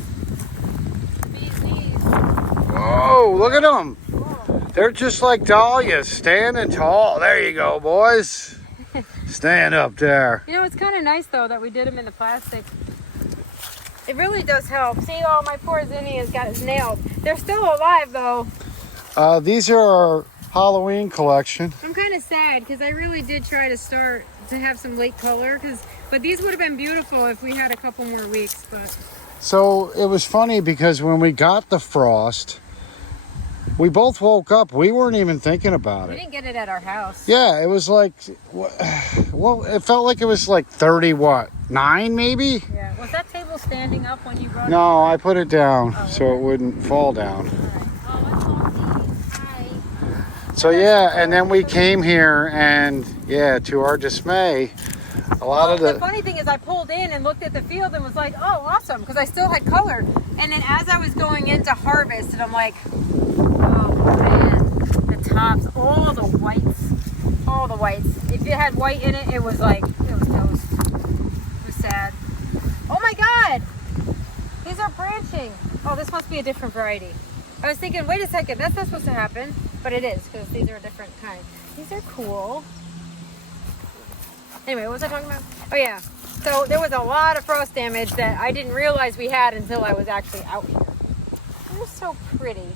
Bees. Whoa, look at them. Cool. They're just like dahlias, standing tall. There you go, boys. Stand up there. You know, it's kind of nice, though, that we did them in the plastic. It really does help. See, oh, my poor zinnia's got his nailed. They're still alive, though. These are our Halloween collection. I'm kind of sad, because I really did try to start to have some late color. But these would have been beautiful if we had a couple more weeks. But So it was funny because when we got the frost, we both woke up. We weren't even thinking about we it. didn't get it at our house. Yeah, it was like, well, it felt like it was like 9 maybe? Yeah. Was that table standing up when you brought it? No, I put it down Oh, so it wouldn't fall down. All right. Oh, let's all see. Hi. So yeah, and then we came here and yeah, to our dismay, A lot of The funny thing is I pulled in and looked at the field and was like, oh, awesome, because I still had color. And then as I was going into harvest, and I'm like, oh man, the tops, all the whites. If it had white in it, it was like, it was toast. It was sad. Oh my God, these are branching. Oh, this must be a different variety. I was thinking, wait a second, that's not supposed to happen, but it is, because these are a different kind. These are cool. Anyway, what was I talking about? Oh yeah, so there was a lot of frost damage that I didn't realize we had until I was actually out here. They're so pretty.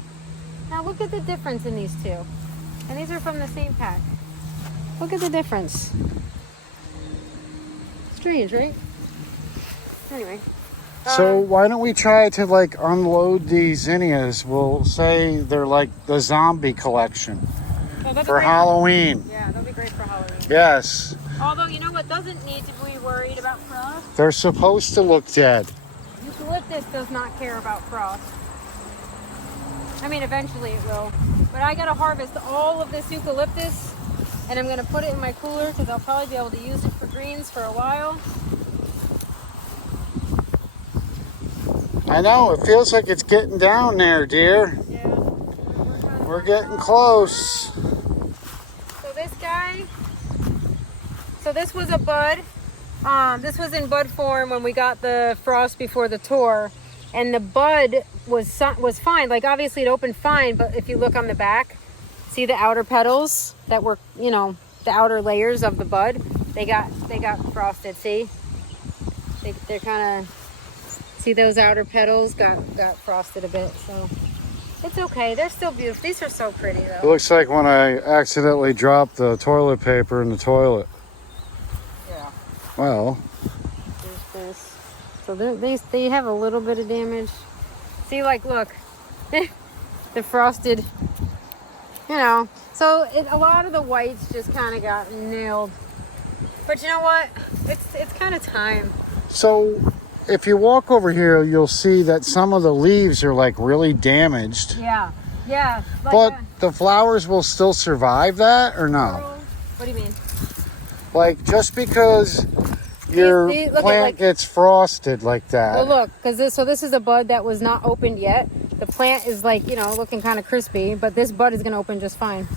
Now look at the difference in these two. And these are from the same pack. Look at the difference. Strange, right? Anyway. So why don't we try to like unload these zinnias? We'll say they're like the zombie collection for Halloween. Yeah, they'll be great for Halloween. Yes. Although, you know what doesn't need to be worried about frost? They're supposed to look dead. Eucalyptus does not care about frost. I mean, eventually it will. But I gotta harvest all of this eucalyptus, and I'm gonna put it in my cooler because I'll probably be able to use it for greens for a while. I know, it feels like it's getting down there, dear. Yeah. We're getting close. So this guy, so this was a bud. This was in bud form when we got the frost before the tour, and the bud was fine. Like obviously it opened fine, but if you look on the back, see the outer petals that were, you know, the outer layers of the bud, they got frosted. See, they're kind of, see those outer petals got frosted a bit. So it's okay. They're still beautiful. These are so pretty though. It looks like when I accidentally dropped the toilet paper in the toilet. Yeah. Well, There's this. So they have a little bit of damage. See, like, look, the frosted, you know. So a lot of the whites just kind of got nailed. But you know what? It's kind of time. so if you walk over here, you'll see that some of the leaves are like really damaged. Yeah. Yeah. Like But the flowers will still survive that or no? what do you mean? Like just because your Look at, plant like- gets frosted like that. Well, look, because this is a bud that was not opened yet. The plant is like, you know, looking kind of crispy, but this bud is going to open just fine.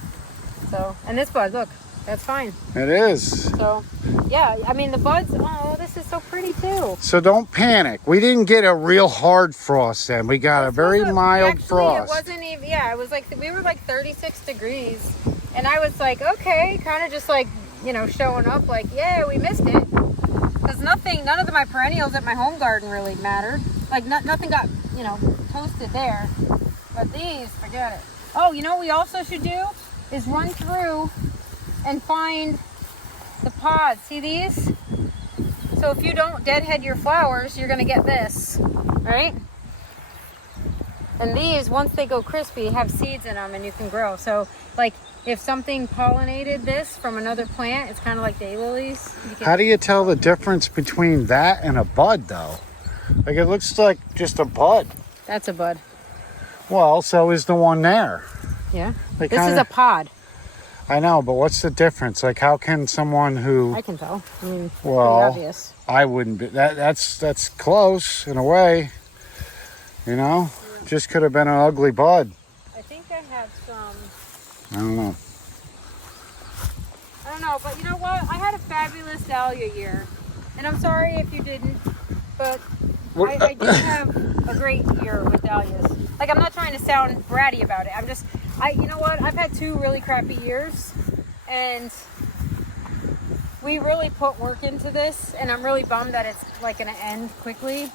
So, and this bud, look, that's fine. It is. So, yeah, I mean, the buds, oh, this is so pretty too. So don't panic. We didn't get a real hard frost then. We got a very mild Actually, frost. It wasn't even, yeah, it was like, we were like 36 degrees. And I was like, okay, kind of just like, you know, showing up like, yeah, we missed it. Because none of my perennials at my home garden really mattered. Like, nothing got, you know, toasted there. But these, forget it. Oh, you know what we also should do? Is run through and find the pods. See these? So if you don't deadhead your flowers, you're going to get this, right? And these, once they go crispy, have seeds in them and you can grow. So, like, if something pollinated this from another plant, it's kind of like daylilies. How do you tell the difference between that and a bud, though? Like, it looks like just a bud. That's a bud. Well, so is the one there. Yeah. They This is kinda- a pod. I know, but what's the difference? Like, how can someone who... I can tell. I mean, Well, pretty obvious. I wouldn't be... That's close, in a way. You know? Just could have been an ugly bud. I think I have some... I don't know. I don't know, but you know what? I had a fabulous Dahlia year. And I'm sorry if you didn't, but I did have a great year with Dahlias. Like, I'm not trying to sound bratty about it. You know what? I've had 2 really crappy years, and we really put work into this, and I'm really bummed that it's like going to end quickly,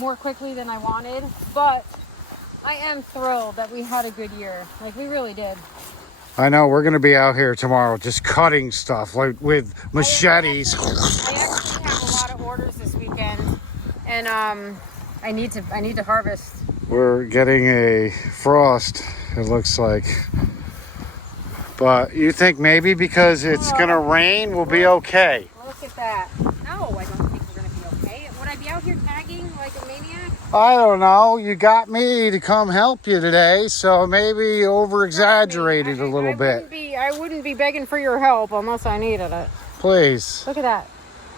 more quickly than I wanted. But I am thrilled that we had a good year. Like, we really did. I know, we're going to be out here tomorrow just cutting stuff, like with machetes. I actually have a lot of orders this weekend, and I need to harvest. We're getting a frost, it looks like. But you think maybe because it's going to rain, we'll be okay? Look at that. No, I don't think we're going to be okay. Would I be out here tagging like a maniac? I don't know. You got me to come help you today, so maybe over-exaggerated a little bit. I wouldn't be begging for your help unless I needed it. Please. Look at that.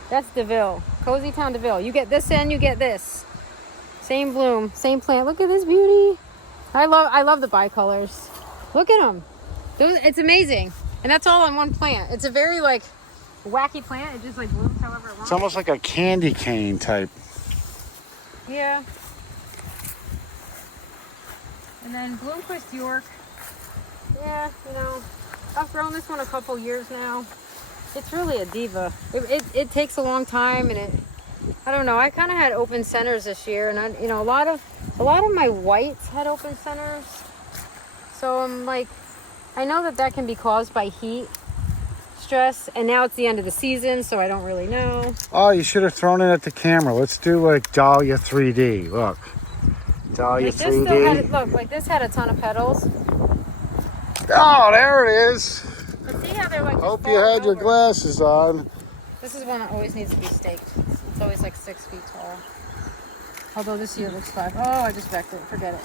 That's DeVille. Cozy Town DeVille. You get this and you get this. Same bloom, same plant. Look at this beauty. I love the bicolors. Look at them. It's amazing. And that's all on one plant. It's a very like wacky plant. It just like blooms however it wants. It's almost like a candy cane type. Yeah. And then Bloomquist York. Yeah, you know, I've grown this one a couple years now. It's really a diva. It takes a long time, and I don't know. I kind of had open centers this year, and a lot of my whites had open centers. So I'm like, I know that can be caused by heat stress, and now it's the end of the season, so I don't really know. Oh, you should have thrown it at the camera. Let's do like Dahlia 3D. Look, Dahlia Like this 3D. still had, look, like this had a ton of petals. Oh, there it is. But see how they're like. Hope just you had falling your over? glasses on. This is one that always needs to be staked. It's always like 6 feet tall. Although this year looks 5. Oh, I just wrecked it. Forget it.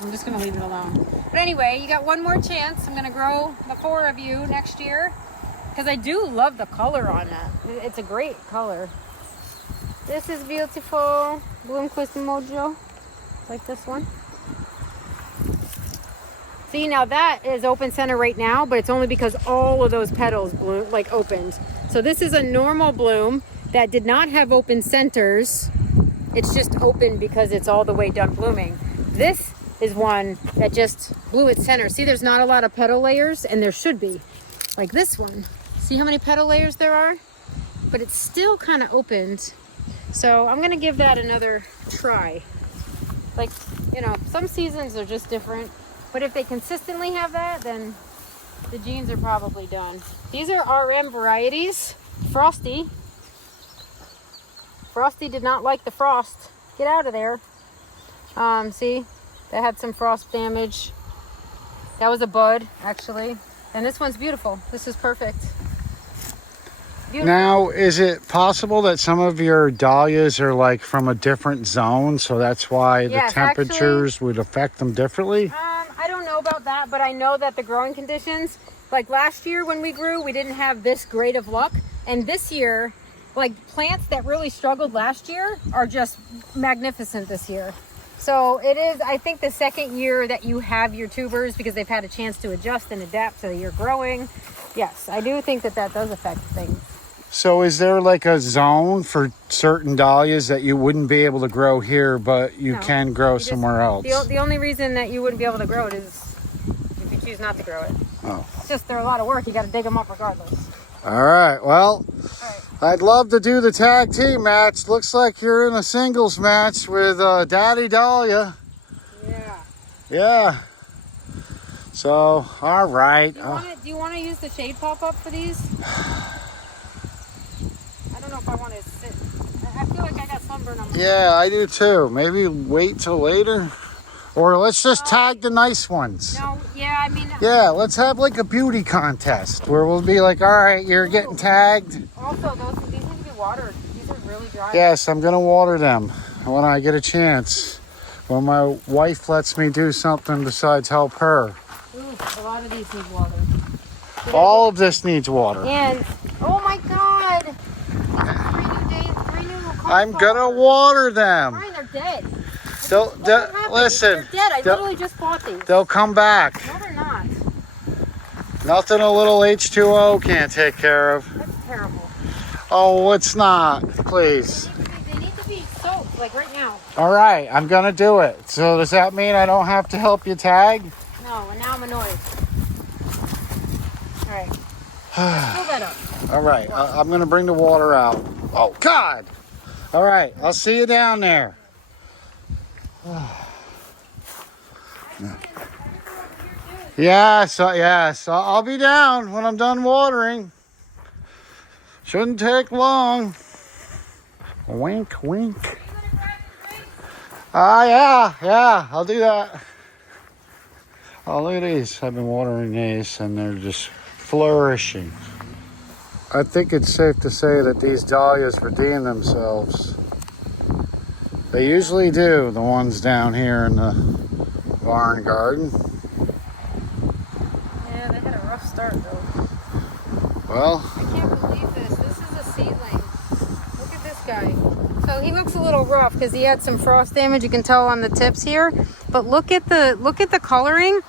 I'm just going to leave it alone. But anyway, you got one more chance. I'm going to grow the 4 of you next year. Because I do love the color on that. It's a great color. This is beautiful. Bloomquist Mojo. Like this one. See, now that is open center right now, but it's only because all of those petals opened. So this is a normal bloom that did not have open centers. It's just open because it's all the way done blooming. This is one that just blew its center. See, there's not a lot of petal layers, and there should be. Like this one. See how many petal layers there are? But it's still kind of opened. So I'm gonna give that another try. Like, you know, some seasons are just different. But if they consistently have that, then the genes are probably done. These are RM varieties. Frosty. Frosty did not like the frost. Get out of there. See, that had some frost damage. That was a bud, actually. And this one's beautiful. This is perfect. Beautiful. Now, is it possible that some of your dahlias are like from a different zone, so that's why Yes, the temperatures would affect them differently? I don't know about that, but I know that the growing conditions, like last year when we grew, we didn't have this great of luck. And this year, like plants that really struggled last year are just magnificent this year. So it is, I think, the second year that you have your tubers because they've had a chance to adjust and adapt to your growing. Yes, I do think that does affect things. So is there like a zone for certain dahlias that you wouldn't be able to grow here, but you No, can grow somewhere else? The only reason that you wouldn't be able to grow it is if you choose not to grow it. Oh. It's just they're a lot of work. You got to dig them up regardless. All right, well, All right. I'd love to do the tag team match. Looks like you're in a singles match with Daddy Dahlia. Yeah. Yeah. So, all right. Do you want to use the shade pop-up for these? I don't know if I want to sit. I feel like I got sunburn on my Yeah, I do too. Maybe wait till later. Or let's just tag the nice ones. No, yeah, I mean... Yeah, let's have like a beauty contest where we'll be like, all right, you're getting tagged. Also, these need to be watered. These are really dry. Yes, I'm going to water them when I get a chance. When my wife lets me do something besides help her. Ooh, a lot of these need water. All of this needs water. And, oh my God! 3 new I'm going to water them. Bryan, they're dead. Listen, They're dead. I literally just bought these. they'll come back. No, they're not. Nothing a little H2O can't take care of. That's terrible. Oh, it's not. Please. They need to be soaked, like right now. All right, I'm going to do it. So does that mean I don't have to help you tag? No, and now I'm annoyed. All right. Let's fill that up. All right, I'm going to bring the water out. Oh, God. All right, I'll see you down there. Yes, I'll be down when I'm done watering. Shouldn't take long. Wink, wink. Yeah, I'll do that. Oh, look at these. I've been watering these and they're just flourishing. I think it's safe to say that these dahlias redeem themselves. They usually do, the ones down here in the barn garden. Yeah, they had a rough start though. Well, I can't believe this. So he looks a little rough because he had some frost damage. You can tell on the tips here. But look at the coloring,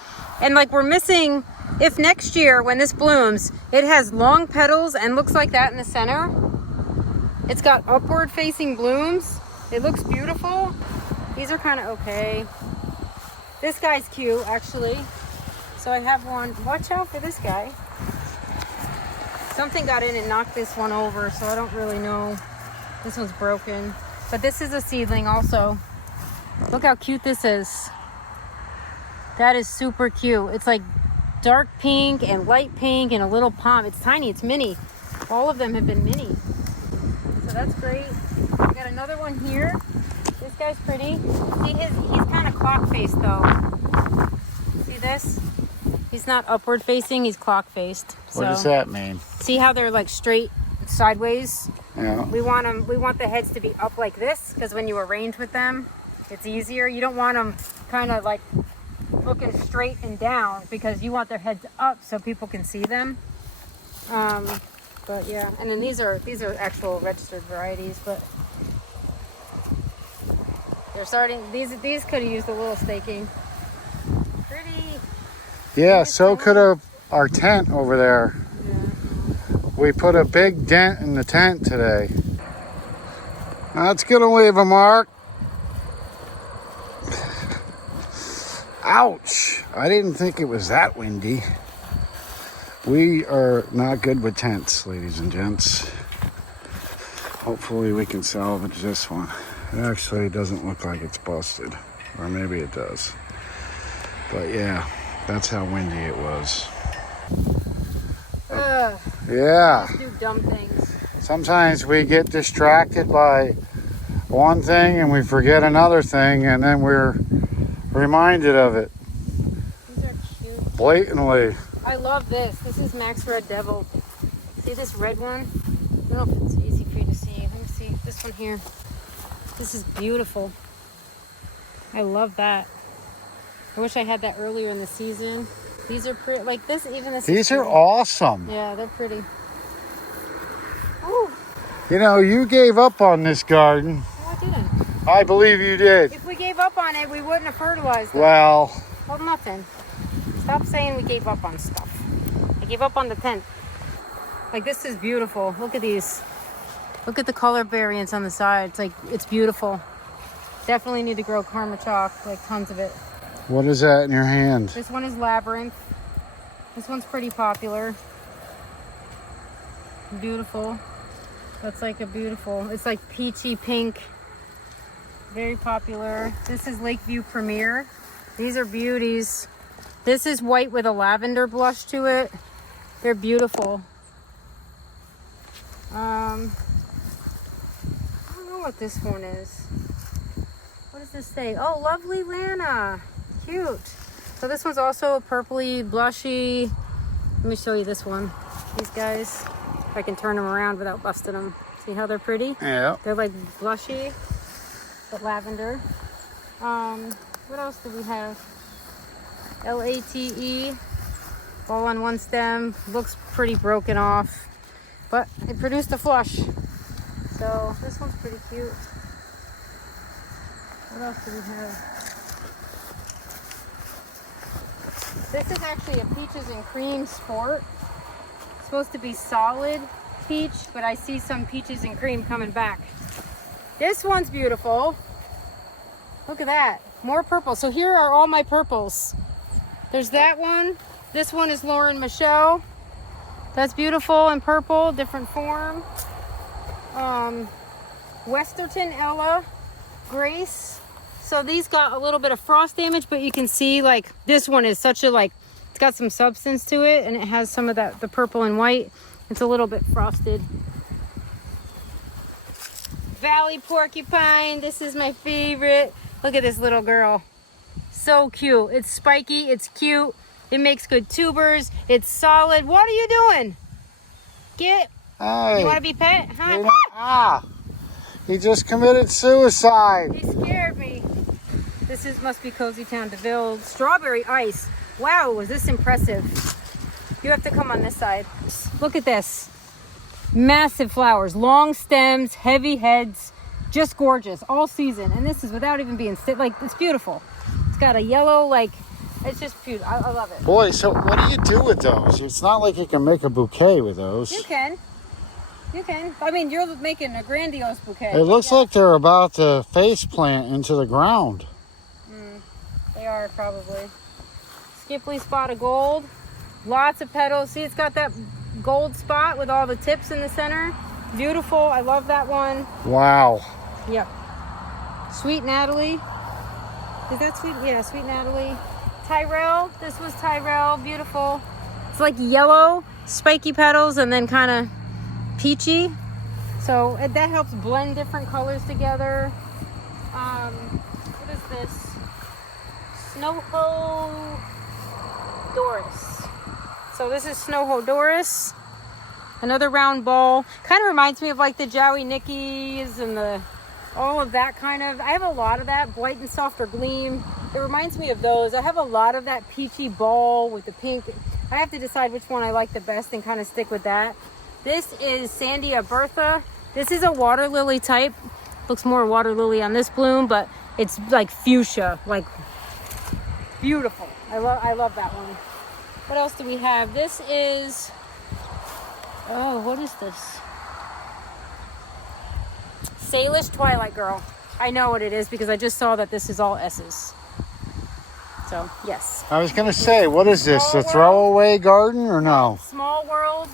and like we're missing. If next year when this blooms, it has long petals and looks like that in the center. It's got upward facing blooms. It looks beautiful. These are kind of okay. This guy's cute actually. So I have one. Watch out for this guy. Something got in and knocked this one over, so I don't really know. This one's broken. But this is a seedling also. Look how cute this is. That is super cute. It's like dark pink and light pink and a little pom. It's tiny, it's mini. All of them have been mini. So that's great. I got another one here. This guy's pretty. See, he's kind of clock faced though. See this? He's not upward facing, he's clock faced. What does that mean? See how they're like straight sideways? Yeah. We want the heads to be up like this because when you arrange with them, it's easier. You don't want them kind of like looking straight and down because you want their heads up so people can see them. But yeah, and then these are actual registered varieties, but they're starting. These could have used a little staking. Pretty. Yeah, so could have our tent over there. Yeah. We put a big dent in the tent today. Let's get away of a mark. Ouch! I didn't think it was that windy. We are not good with tents, ladies and gents. Hopefully we can salvage this one. It actually doesn't look like it's busted. Or maybe it does. But yeah, that's how windy it was. Yeah. Just do dumb things. Sometimes we get distracted by one thing and we forget another thing, and then we're reminded of it These are cute. blatantly. I love this. This is Max Red Devil. See this red one? I don't know if it's easy for you to see. Let me see this one here. This is beautiful. I love that. I wish I had that earlier in the season. These are pretty. Like this, even this. These are awesome. Yeah, they're pretty. Oh, You know, you gave up on this garden. no, I didn't. I believe you did. If we gave up on it, we wouldn't have fertilized it. Well, Well, nothing. Stop saying we gave up on stuff. I gave up on the tent. Like this is beautiful. Look at these. Look at the color variants on the side. It's like, it's beautiful. Definitely need to grow Karma Chalk, like tons of it. what is that in your hand? This one is Labyrinth. This one's pretty popular. Beautiful. That's like a beautiful, it's like peachy pink. Very popular. This is Lakeview Premier. These are beauties. This is white with a lavender blush to it. They're beautiful. I don't know what this one is. What does this say? Oh, Lovely Lana. Cute. So this one's also a purpley, blushy. Let me show you this one. These guys. If I can turn them around without busting them. See how they're pretty? Yeah. They're like blushy, but lavender. What else do we have? LATE. All on one stem. Looks pretty broken off. But it produced a flush. So this one's pretty cute. What else do we have? This is actually a peaches and cream sport. It's supposed to be solid peach, but I see some peaches and cream coming back. This one's beautiful. Look at that. More purple. So here are all my purples. There's that one. This one is Lauren Michelle. That's beautiful and purple, different form. Westerton Ella, Grace. So these got a little bit of frost damage, but you can see like this one is such a like, it's got some substance to it, and it has some of that, the purple and white. It's a little bit frosted. Valley Porcupine, this is my favorite. Look at this little girl. So cute. It's spiky, it's cute. It makes good tubers. It's solid. What are you doing? Get. Hey. You want to be pet? Huh? Ah. He just committed suicide. He scared me. This must be Cozy Town DeVille. Strawberry ice. Wow, was this impressive. You have to come on this side. Look at this. Massive flowers. Long stems, heavy heads. just gorgeous all season. And this is without even being like, it's beautiful. It's got a yellow, like, it's just beautiful. I love it. Boy, so what do you do with those? It's not like you can make a bouquet with those. You can. You can. I mean, you're making a grandiose bouquet. It looks like they're about to face plant into the ground. They are probably. Skipply spot of gold. Lots of petals. See, it's got that gold spot with all the tips in the center. Beautiful. I love that one. Wow. Yep. Sweet Natalie. Is that sweet? Yeah, Sweet Natalie. Tyrell. This was Tyrell. Beautiful. It's like yellow, spiky petals, and then kind of peachy. So that helps blend different colors together. What is this? Snowho Doris. So this is Snowho Doris. Another round ball. Kind of reminds me of like the Jowie Nickies and all of that kind of. I have a lot of that. White and Softer Gleam. It reminds me of those. I have a lot of that peachy ball with the pink. I have to decide which one I like the best and kind of stick with that. This is Sandia Bertha. This is a water lily type. Looks more water lily on this bloom, but it's like fuchsia, like beautiful. I love that one. What else do we have? This is, oh, what is this? Salish Twilight Girl. I know what it is because I just saw that this is all S's. So, yes. I was going to say, what is this? Small A throwaway garden or no? Small World.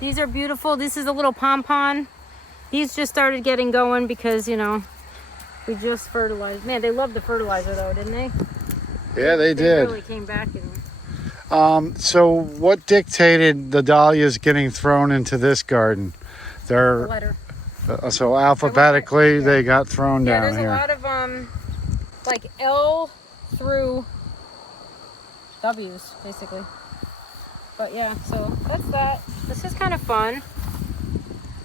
These are beautiful. This is a little pompon. These just started getting going because, you know, we just fertilized. Man, they loved the fertilizer though, didn't they? Yeah, they did. Really came back. So what dictated the dahlias getting thrown into this garden? They're Letter. So alphabetically they got thrown Yeah, down there's here. a lot of like L through W's basically. But yeah, so that's that. This is kind of fun.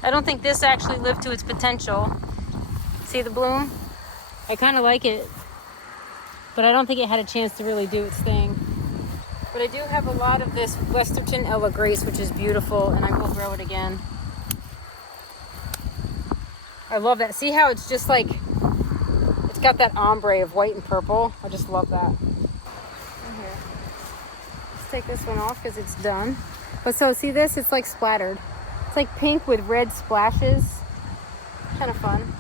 I don't think this actually lived to its potential. See the bloom? I kind of like it, but I don't think it had a chance to really do its thing. But I do have a lot of this Westerton Ella Grace, which is beautiful, and I will grow it again. I love that. See how it's just like, it's got that ombre of white and purple. I just love that. Okay. Let's take this one off because it's done. But so see this? It's like splattered. It's like pink with red splashes. Kind of fun.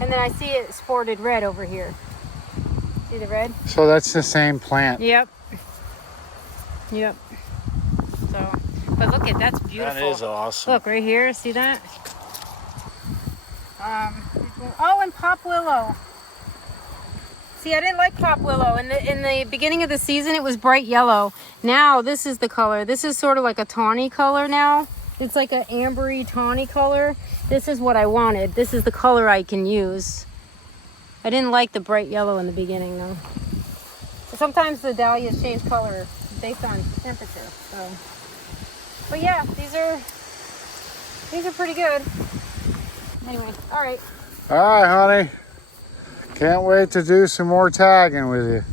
And then I see it sported red over here. See the red? So that's the same plant. Yep. Yep. So, but look at that's beautiful. That is awesome. Look right here. See that? Oh, and Pop Willow. See, I didn't like Pop Willow. In the beginning of the season, it was bright yellow. Now, this is the color. This is sort of like a tawny color now. It's like an ambery tawny color. This is what I wanted. This is the color I can use. I didn't like the bright yellow in the beginning, though. Sometimes the dahlias change color based on temperature. So, but yeah, these are pretty good. Anyway, all right. All right, honey. Can't wait to do some more tagging with you.